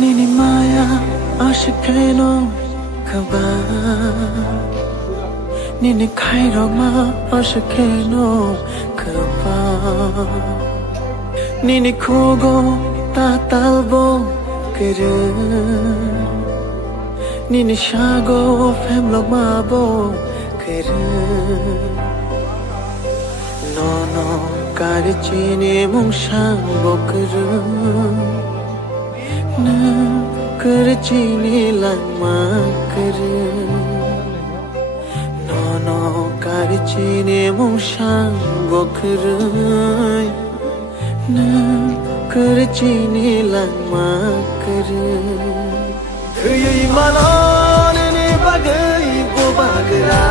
Nini maya ashikeno kaba Nini kairo ma ashikeno kaba Nini kogo tatalbo kere Nini shago femlo mabo kere No no karchine mungshang kere Na karchine lama kere No no karchine mungshang kere Na karchine lama kere Kuyai manon ni bagai bo bagra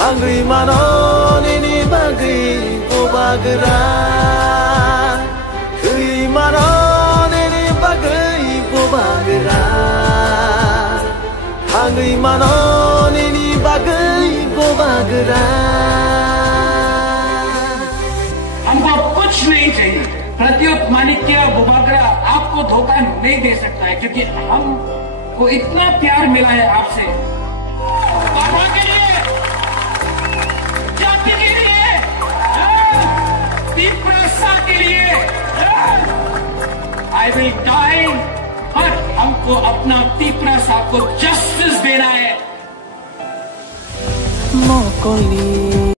Hangui manon ni bagai bo bagra Kuyai manon ni bagai bo bagra Hangui manon ni bagai bo bagra हमको कुछ नहीं चाहिए प्रत्युत माणिक्य बुबागरा आपको धोखा नहीं दे सकता है क्योंकि हमको इतना प्यार मिला है आपसे बाबा के लिए जाति के लिए तीव्रता के लिए आई विल डाई पर हमको अपना तीव्रता को जस्टिस देना है मोकोली